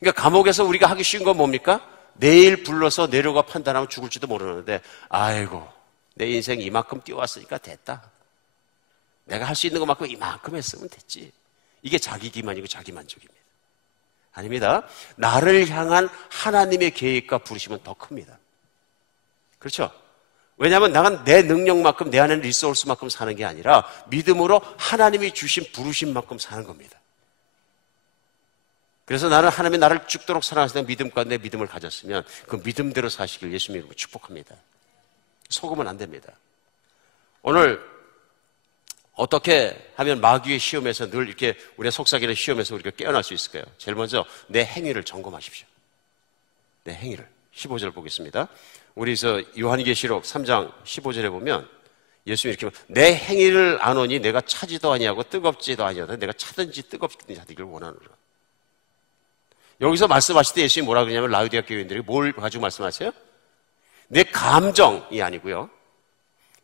그러니까 감옥에서 우리가 하기 쉬운 건 뭡니까? 내일 불러서 내려가 판단하면 죽을지도 모르는데 아이고 내 인생 이만큼 뛰어왔으니까 됐다. 내가 할 수 있는 것만큼 이만큼 했으면 됐지. 이게 자기 기만이고 자기 만족입니다. 아닙니다. 나를 향한 하나님의 계획과 부르심은 더 큽니다. 그렇죠? 왜냐하면 나는 내 능력만큼 내 안에 리소스만큼 사는 게 아니라 믿음으로 하나님이 주신 부르심만큼 사는 겁니다. 그래서 나는 하나님이 나를 죽도록 사랑하시는 믿음과 내 믿음을 가졌으면 그 믿음대로 사시길 예수님의 이름으로 축복합니다. 속으면 안 됩니다. 오늘 어떻게 하면 마귀의 시험에서 늘 이렇게 우리가 속삭이는 시험에서 우리가 깨어날 수 있을까요? 제일 먼저 내 행위를 점검하십시오. 내 행위를. 15절 보겠습니다. 우리서 요한계시록 3장 15절에 보면 예수님이 이렇게 내 행위를 아노니 내가 차지도 아니하고 뜨겁지도 아니하다 내가 차든지 뜨겁든지 하기를 원하노라. 여기서 말씀하실 때 예수님이 뭐라 그러냐면 라우디아 교인들에게 뭘 가지고 말씀하세요? 내 감정이 아니고요.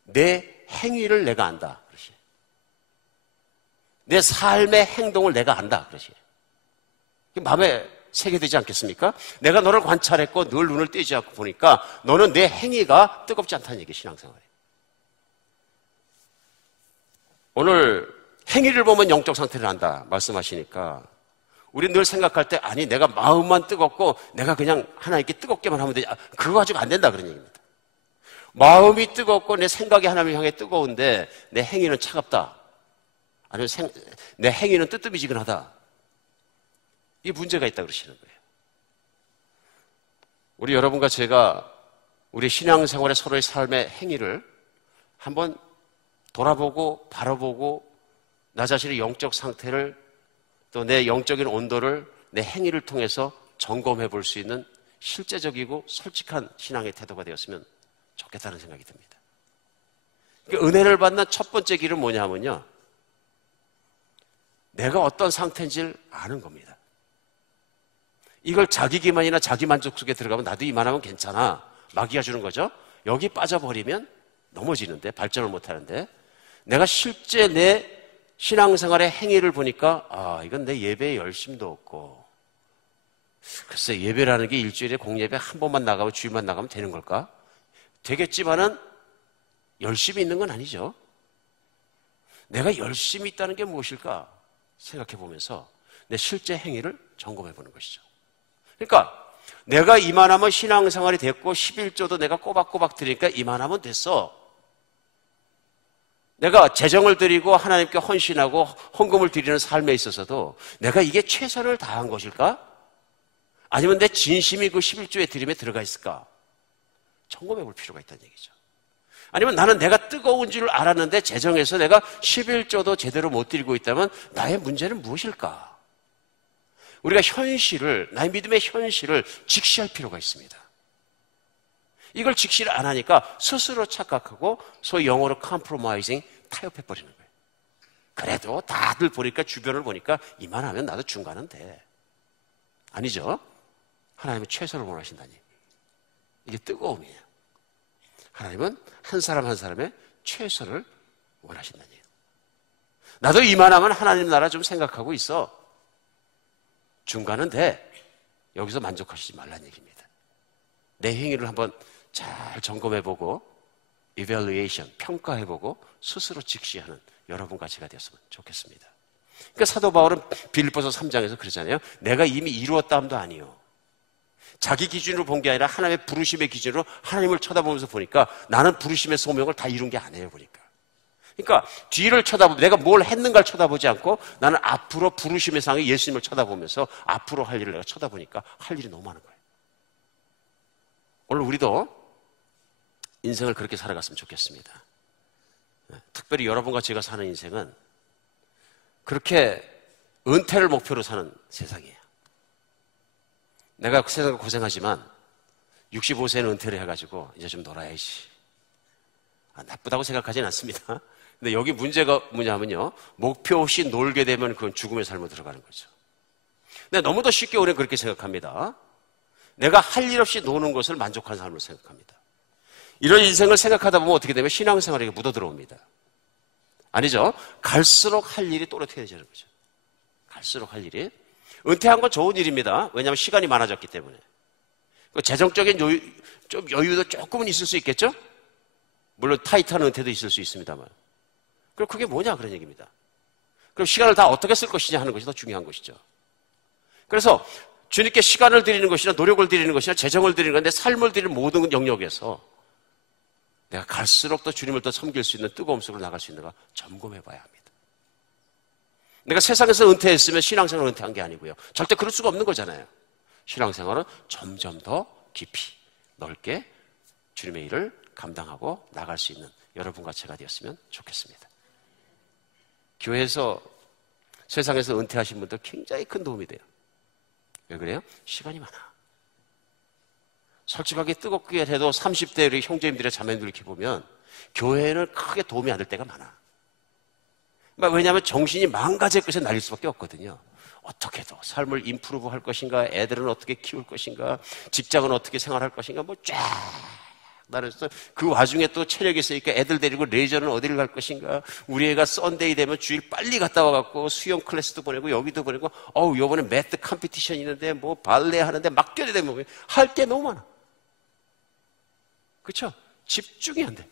내 행위를 내가 안다. 그러시. 내 삶의 행동을 내가 안다. 그러시. 마음에 새겨되지 않겠습니까? 내가 너를 관찰했고 늘 눈을 떼지 않고 보니까 너는 내 행위가 뜨겁지 않다는 얘기, 신앙생활에. 오늘 행위를 보면 영적 상태를 안다 말씀하시니까 우리 늘 생각할 때 아니 내가 마음만 뜨겁고 내가 그냥 하나님께 뜨겁게만 하면 되지. 그거 가지고 안 된다 그런 얘기입니다. 마음이 뜨겁고 내 생각이 하나님을 향해 뜨거운데 내 행위는 차갑다. 아니면 내 행위는 뜨뜻미지근하다. 이 문제가 있다 그러시는 거예요. 우리 여러분과 제가 우리 신앙생활의 서로의 삶의 행위를 한번 돌아보고 바라보고 나 자신의 영적 상태를 또 내 영적인 온도를 내 행위를 통해서 점검해 볼 수 있는 실제적이고 솔직한 신앙의 태도가 되었으면 좋겠다는 생각이 듭니다. 그러니까 은혜를 받는 첫 번째 길은 뭐냐면요. 내가 어떤 상태인지를 아는 겁니다. 이걸 자기 기만이나 자기 만족 속에 들어가면 나도 이만하면 괜찮아. 마귀가 주는 거죠. 여기 빠져버리면 넘어지는데 발전을 못하는데 내가 실제 내 신앙생활의 행위를 보니까 이건 내 예배에 열심도 없고 글쎄 예배라는 게 일주일에 공예배 한 번만 나가고 주일만 나가면 되는 걸까? 되겠지만은 열심히 있는 건 아니죠. 내가 열심히 있다는 게 무엇일까 생각해 보면서 내 실제 행위를 점검해 보는 것이죠. 그러니까 내가 이만하면 신앙생활이 됐고 11조도 내가 꼬박꼬박 드리니까 이만하면 됐어. 내가 재정을 드리고 하나님께 헌신하고 헌금을 드리는 삶에 있어서도 내가 이게 최선을 다한 것일까? 아니면 내 진심이 그 11조의 드림에 들어가 있을까? 점검해 볼 필요가 있다는 얘기죠. 아니면 나는 내가 뜨거운 줄 알았는데 재정에서 내가 11조도 제대로 못 드리고 있다면 나의 문제는 무엇일까? 우리가 현실을, 나의 믿음의 현실을 직시할 필요가 있습니다. 이걸 직시를 안 하니까 스스로 착각하고 소위 영어로 compromising, 타협해버리는 거예요. 그래도 다들 보니까 주변을 보니까 이만하면 나도 중간은 돼. 아니죠. 하나님은 최선을 원하신다니. 이게 뜨거움이에요. 하나님은 한 사람 한 사람의 최선을 원하신다니. 나도 이만하면 하나님 나라 좀 생각하고 있어. 중간은 돼. 여기서 만족하시지 말라는 얘기입니다. 내 행위를 한번 잘 점검해보고 evaluation, 평가해보고 스스로 직시하는 여러분과 제가 되었으면 좋겠습니다. 그러니까 사도 바울은 빌립보서 3장에서 그러잖아요. 내가 이미 이루었다 함도 아니요. 자기 기준으로 본 게 아니라 하나님의 부르심의 기준으로 하나님을 쳐다보면서 보니까 나는 부르심의 소명을 다 이룬 게 아니에요. 보니까. 그러니까 뒤를 쳐다보면 내가 뭘 했는가를 쳐다보지 않고 나는 앞으로 부르심의 상에 예수님을 쳐다보면서 앞으로 할 일을 내가 쳐다보니까 할 일이 너무 많은 거예요. 오늘 우리도 인생을 그렇게 살아갔으면 좋겠습니다. 특별히 여러분과 제가 사는 인생은 그렇게 은퇴를 목표로 사는 세상이에요. 내가 그 세상에 고생하지만 65세는 은퇴를 해가지고 이제 좀 놀아야지. 나쁘다고 생각하지는 않습니다. 근데 여기 문제가 뭐냐면요. 목표 없이 놀게 되면 그건 죽음의 삶으로 들어가는 거죠. 근데 너무도 쉽게 우리는 그렇게 생각합니다. 내가 할 일 없이 노는 것을 만족한 삶으로 생각합니다. 이런 인생을 생각하다 보면 어떻게 되면 신앙생활에 묻어 들어옵니다. 아니죠. 갈수록 할 일이 또렷해지는 거죠. 갈수록 할 일이. 은퇴한 건 좋은 일입니다. 왜냐하면 시간이 많아졌기 때문에. 재정적인 여유도 조금은 있을 수 있겠죠? 물론 타이트한 은퇴도 있을 수 있습니다만. 그럼 그게 뭐냐 그런 얘기입니다. 그럼 시간을 다 어떻게 쓸 것이냐 하는 것이 더 중요한 것이죠. 그래서 주님께 시간을 드리는 것이나 노력을 드리는 것이나 재정을 드리는 건데 삶을 드리는 모든 영역에서 내가 갈수록 더 주님을 더 섬길 수 있는 뜨거움 속으로 나갈 수 있는가 점검해 봐야 합니다. 내가 세상에서 은퇴했으면 신앙생활을 은퇴한 게 아니고요. 절대 그럴 수가 없는 거잖아요. 신앙생활은 점점 더 깊이 넓게 주님의 일을 감당하고 나갈 수 있는 여러분과 제가 되었으면 좋겠습니다. 교회에서 세상에서 은퇴하신 분들 굉장히 큰 도움이 돼요. 왜 그래요? 시간이 많아. 솔직하게 뜨겁게 해도 30대 우리 형제님들의 자매님들 이렇게 보면 교회는 크게 도움이 안 될 때가 많아. 왜냐하면 정신이 망가질 것에 날릴 수밖에 없거든요. 어떻게 더 삶을 임프루브 할 것인가, 애들은 어떻게 키울 것인가, 직장은 어떻게 생활할 것인가, 뭐 쫙 나라에서 그 와중에 또 체력이 있으니까 애들 데리고 레저는 어디를 갈 것인가? 우리 애가 썬데이 되면 주일 빨리 갔다 와갖고 수영 클래스도 보내고 여기도 보내고 요번에 매트 컴피티션 있는데 뭐 발레 하는데 막 뛰어대면 할 게 너무 많아. 그렇죠? 집중이 안 돼.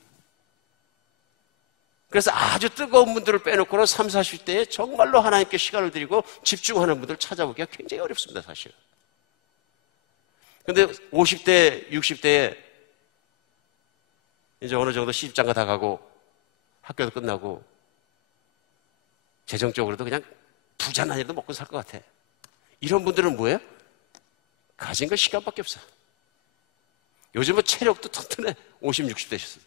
그래서 아주 뜨거운 분들을 빼놓고는 30, 40대에 정말로 하나님께 시간을 드리고 집중하는 분들 찾아보기가 굉장히 어렵습니다, 사실. 근데 50대, 60대에 이제 어느 정도 시집장가 다 가고 학교도 끝나고 재정적으로도 그냥 부자난이라도 먹고 살 것 같아. 이런 분들은 뭐예요? 가진 건 시간밖에 없어. 요즘은 체력도 튼튼해. 50, 60 되셨어요.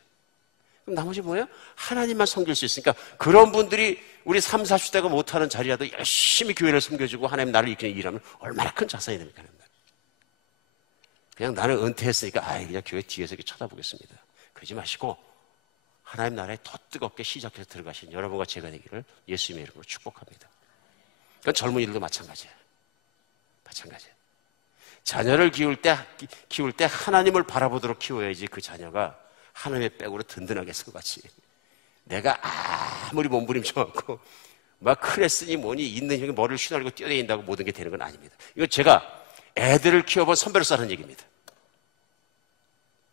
그럼 나머지 뭐예요? 하나님만 섬길 수 있으니까 그런 분들이 우리 30, 40대가 못하는 자리라도 열심히 교회를 섬겨주고 하나님 나를 이렇게 일하면 얼마나 큰 자산이 됩니까? 그냥 나는 은퇴했으니까 그냥 교회 뒤에서 이렇게 쳐다보겠습니다. 그러지 마시고 하나님 나라에 더 뜨겁게 시작해서 들어가신 여러분과 제가 되기를 예수님의 이름으로 축복합니다. 그건 젊은이들도 마찬가지예요. 자녀를 키울 때 하나님을 바라보도록 키워야지 그 자녀가 하나님의 백으로 든든하게 서같이 내가 아무리 몸부림쳐갖고 막 크레스니 뭐니 있는 형이 머리를 휘날리고 뛰어다닌다고 모든 게 되는 건 아닙니다. 이거 제가 애들을 키워본 선배로서 하는 얘기입니다.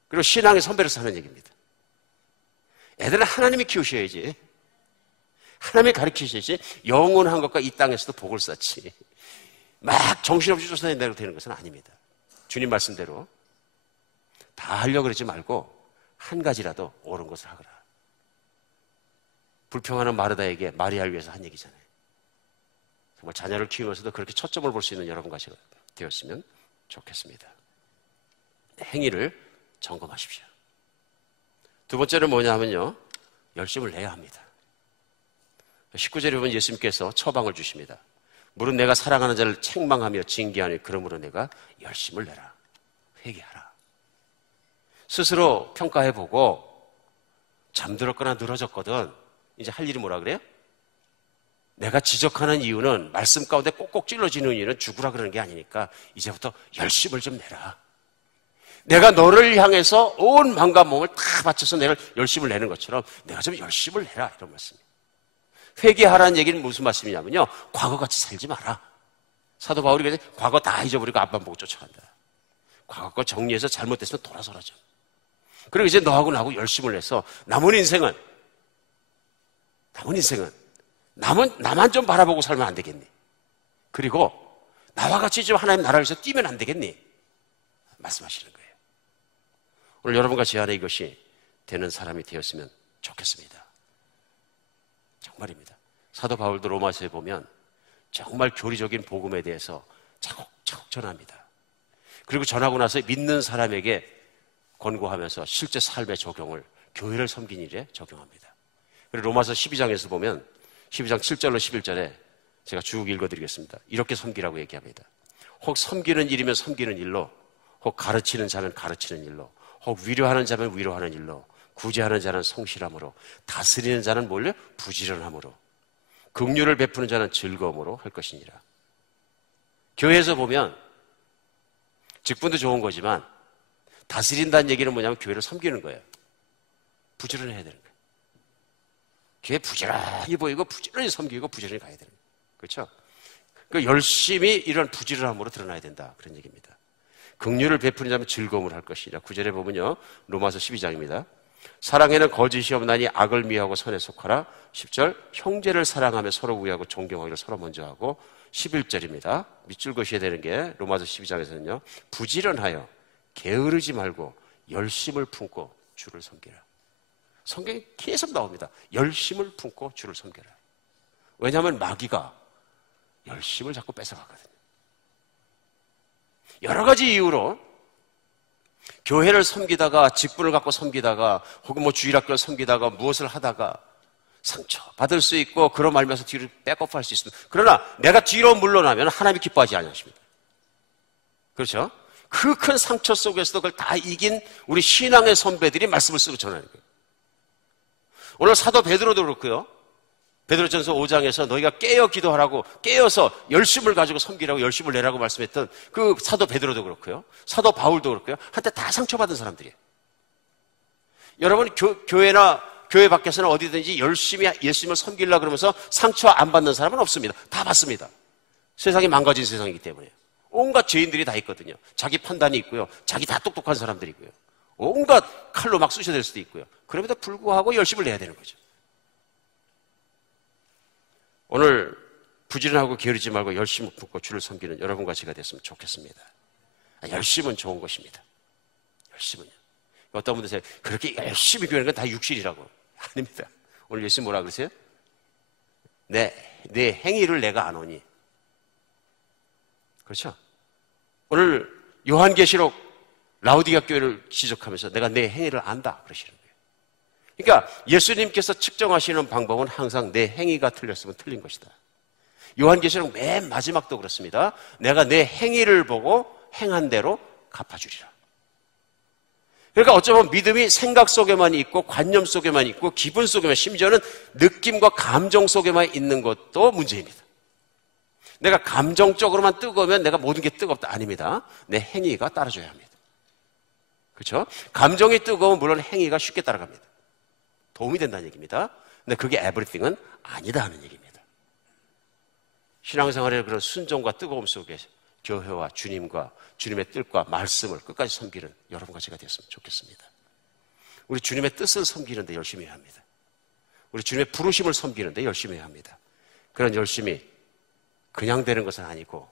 그리고 신앙의 선배로서 하는 얘기입니다. 애들은 하나님이 키우셔야지. 하나님이 가르치셔야지 영원한 것과 이 땅에서도 복을 쌓지. 막 정신없이 쫓아다닌다고 되는 것은 아닙니다. 주님 말씀대로 다 하려고 그러지 말고 한 가지라도 옳은 것을 하거라. 불평하는 마르다에게 마리아를 위해서 한 얘기잖아요. 정말 자녀를 키우면서도 그렇게 초점을 볼 수 있는 여러분과 제가 되었으면 좋겠습니다. 행위를 점검하십시오. 두 번째는 뭐냐 하면요, 열심을 내야 합니다. 19절에 보면 예수님께서 처방을 주십니다. 물은 내가 사랑하는 자를 책망하며 징계하니 그러므로 내가 열심을 내라. 회개하라. 스스로 평가해보고 잠들었거나 늘어졌거든 이제 할 일이 뭐라 그래요? 내가 지적하는 이유는 말씀 가운데 꼭꼭 찔러지는 이유는 죽으라 그러는 게 아니니까 이제부터 열심을 좀 내라. 내가 너를 향해서 온 마음과 몸을 다 바쳐서 내가 열심을 내는 것처럼 내가 좀 열심을 내라 이런 말씀입니다. 회개하라는 얘기는 무슨 말씀이냐면요, 과거같이 살지 마라. 사도 바울이 그래서 과거 다 잊어버리고 앞만 보고 쫓아간다. 과거 거 정리해서 잘못됐으면 돌아서라 좀. 그리고 이제 너하고 나하고 열심을 해서 남은 인생은 나만 좀 바라보고 살면 안 되겠니? 그리고 나와 같이 좀 하나님 나라를 위해서 뛰면 안 되겠니? 말씀하시는 거예요. 오늘 여러분과 제 안에 이것이 되는 사람이 되었으면 좋겠습니다. 정말입니다. 사도 바울도 로마서에 보면 정말 교리적인 복음에 대해서 차곡차곡 전합니다. 그리고 전하고 나서 믿는 사람에게 권고하면서 실제 삶의 적용을 교회를 섬긴 일에 적용합니다. 그리고 로마서 12장에서 보면 12장 7절로 11절에 제가 쭉 읽어드리겠습니다. 이렇게 섬기라고 얘기합니다. 혹 섬기는 일이면 섬기는 일로, 혹 가르치는 자면 가르치는 일로, 혹 위로하는 자면 위로하는 일로, 구제하는 자는 성실함으로, 다스리는 자는 뭘요? 부지런함으로, 긍휼을 베푸는 자는 즐거움으로 할 것이니라. 교회에서 보면 직분도 좋은 거지만 다스린다는 얘기는 뭐냐면 교회를 섬기는 거예요. 부지런해야 되는 거예요. 교회 부지런히 보이고 부지런히 섬기고 부지런히 가야 되는 거예요. 그렇죠? 그 열심히 이런 부지런함으로 드러나야 된다 그런 얘기입니다. 긍휼을 베푸는 자면 즐거움을 할 것이라. 9절에 보면요, 로마서 12장입니다. 사랑에는 거짓이 없나니 악을 미워하고 선에 속하라. 10절 형제를 사랑하며 서로 우애하고 존경하기를 서로 먼저 하고. 11절입니다. 밑줄 그으셔야 되는 게 로마서 12장에서는요, 부지런하여 게으르지 말고 열심을 품고 주를 섬기라. 성경에 계속 나옵니다. 열심을 품고 주를 섬겨라. 왜냐하면 마귀가 열심을 자꾸 뺏어가거든요. 여러 가지 이유로 교회를 섬기다가, 직분을 갖고 섬기다가, 혹은 뭐 주일학교를 섬기다가 무엇을 하다가 상처 받을 수 있고, 그런 말면서 뒤로 백업할 수 있습니다. 그러나 내가 뒤로 물러나면 하나님이 기뻐하지 않으십니다. 그렇죠? 그 큰 상처 속에서도 그걸 다 이긴 우리 신앙의 선배들이 말씀을 쓰고 전하는 거예요. 오늘 사도 베드로도 그렇고요. 베드로전서 5장에서 너희가 깨어 기도하라고, 깨어서 열심을 가지고 섬기라고, 열심을 내라고 말씀했던 그 사도 베드로도 그렇고요. 사도 바울도 그렇고요. 한때 다 상처받은 사람들이에요. 여러분 교회나 교회 밖에서는 어디든지 열심히 예수님을 섬기려고 그러면서 상처 안 받는 사람은 없습니다. 다 받습니다. 세상이 망가진 세상이기 때문에. 온갖 죄인들이 다 있거든요. 자기 판단이 있고요. 자기 다 똑똑한 사람들이고요. 온갖 칼로 막 쑤셔댈 수도 있고요. 그럼에도 불구하고 열심을 내야 되는 거죠. 오늘 부지런하고 게으르지 말고 열심히 품고 주를 섬기는 여러분과 제가 됐으면 좋겠습니다. 열심은 좋은 것입니다. 열심은요. 어떤 분들 그렇게 열심히 교회하는 건 다 육실이라고. 아닙니다. 오늘 예수님 뭐라 그러세요? 내 행위를 내가 아노니. 그렇죠? 오늘 요한계시록 라우디가 교회를 지적하면서 내가 내 행위를 안다 그러시는 거예요. 그러니까 예수님께서 측정하시는 방법은 항상 내 행위가 틀렸으면 틀린 것이다. 요한계시록 맨 마지막도 그렇습니다. 내가 내 행위를 보고 행한 대로 갚아주리라. 그러니까 어쩌면 믿음이 생각 속에만 있고 관념 속에만 있고 기분 속에만, 심지어는 느낌과 감정 속에만 있는 것도 문제입니다. 내가 감정적으로만 뜨거우면 내가 모든 게 뜨겁다. 아닙니다. 내 행위가 따라줘야 합니다. 그렇죠? 감정이 뜨거우면 물론 행위가 쉽게 따라갑니다. 도움이 된다는 얘기입니다. 근데 그게 everything은 아니다 하는 얘기입니다. 신앙생활의 그런 순종과 뜨거움 속에 교회와 주님과 주님의 뜻과 말씀을 끝까지 섬기는 여러분과 제가 되었으면 좋겠습니다. 우리 주님의 뜻을 섬기는데 열심히 해야 합니다. 우리 주님의 부르심을 섬기는데 열심히 해야 합니다. 그런 열심이 그냥 되는 것은 아니고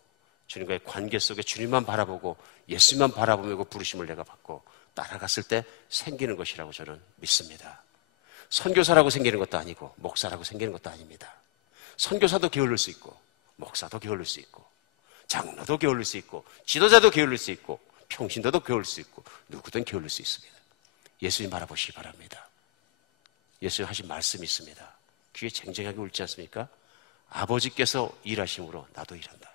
주님과의 관계 속에 주님만 바라보고 예수님만 바라보며 그 부르심을 내가 받고 따라갔을 때 생기는 것이라고 저는 믿습니다. 선교사라고 생기는 것도 아니고 목사라고 생기는 것도 아닙니다. 선교사도 게을릴 수 있고 목사도 게을릴 수 있고 장로도 게을릴 수 있고 지도자도 게을릴 수 있고 평신도도 게을릴 수 있고 누구든 게을릴 수 있습니다. 예수님 바라보시기 바랍니다. 예수님 하신 말씀이 있습니다. 귀에 쟁쟁하게 울지 않습니까? 아버지께서 일하심으로 나도 일한다.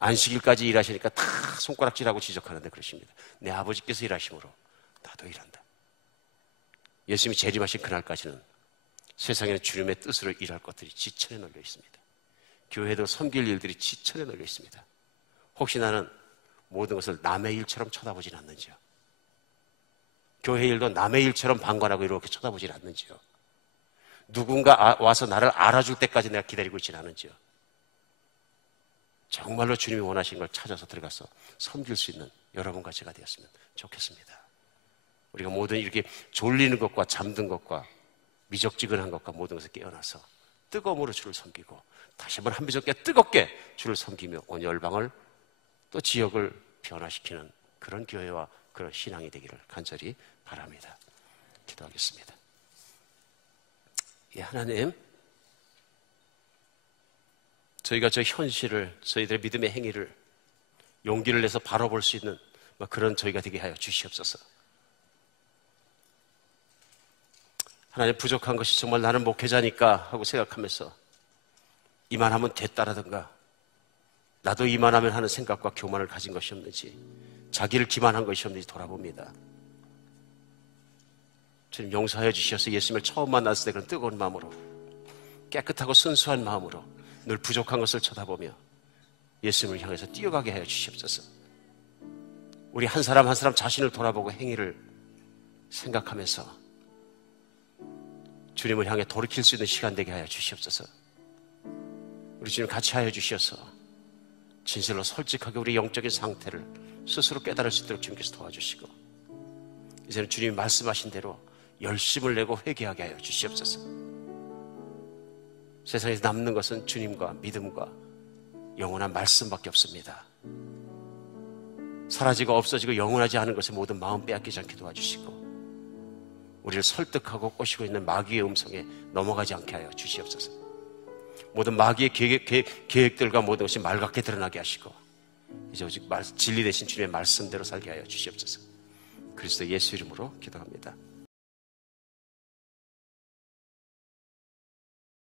안식일까지 일하시니까 다 손가락질하고 지적하는데 그러십니다. 내 아버지께서 일하심으로 나도 일한다. 예수님이 재림하신 그날까지는 세상에는 주님의 뜻으로 일할 것들이 지천에 널려 있습니다. 교회도 섬길 일들이 지천에 널려 있습니다. 혹시 나는 모든 것을 남의 일처럼 쳐다보진 않는지요? 교회 일도 남의 일처럼 방관하고 이렇게 쳐다보진 않는지요? 누군가 와서 나를 알아줄 때까지 내가 기다리고 있지는 않은지요? 정말로 주님이 원하시는 걸 찾아서 들어가서 섬길 수 있는 여러분과 제가 되었으면 좋겠습니다. 우리가 모든 이렇게 졸리는 것과 잠든 것과 미적지근한 것과 모든 것을 깨어나서 뜨거움으로 주를 섬기고 다시 한번 한비적게 뜨겁게 주를 섬기며 온 열방을 또 지역을 변화시키는 그런 교회와 그런 신앙이 되기를 간절히 바랍니다. 기도하겠습니다. 예, 하나님, 저희가 저 현실을, 저희들의 믿음의 행위를 용기를 내서 바라볼 수 있는 그런 저희가 되게 하여 주시옵소서. 하나님, 부족한 것이 정말 나는 목회자니까 하고 생각하면서 이만하면 됐다라든가 나도 이만하면 하는 생각과 교만을 가진 것이 없는지, 자기를 기만한 것이 없는지 돌아봅니다. 주님, 용서하여 주셔서 예수님을 처음 만났을 때 그런 뜨거운 마음으로, 깨끗하고 순수한 마음으로 늘 부족한 것을 쳐다보며 예수님을 향해서 뛰어가게 하여 주시옵소서. 우리 한 사람 한 사람 자신을 돌아보고 행위를 생각하면서 주님을 향해 돌이킬 수 있는 시간 되게 하여 주시옵소서. 우리 주님 같이 하여 주셔서 진실로 솔직하게 우리 영적인 상태를 스스로 깨달을 수 있도록 주님께서 도와주시고, 이제는 주님이 말씀하신 대로 열심을 내고 회개하게 하여 주시옵소서. 세상에서 남는 것은 주님과 믿음과 영원한 말씀밖에 없습니다. 사라지고 없어지고 영원하지 않은 것에 모든 마음 빼앗기지 않게 도와주시고, 우리를 설득하고 꼬시고 있는 마귀의 음성에 넘어가지 않게 하여 주시옵소서. 모든 마귀의 계획들과 모든 것이 말갛게 드러나게 하시고, 이제 오직 진리 되신 주님의 말씀대로 살게 하여 주시옵소서. 그리스도 예수 이름으로 기도합니다.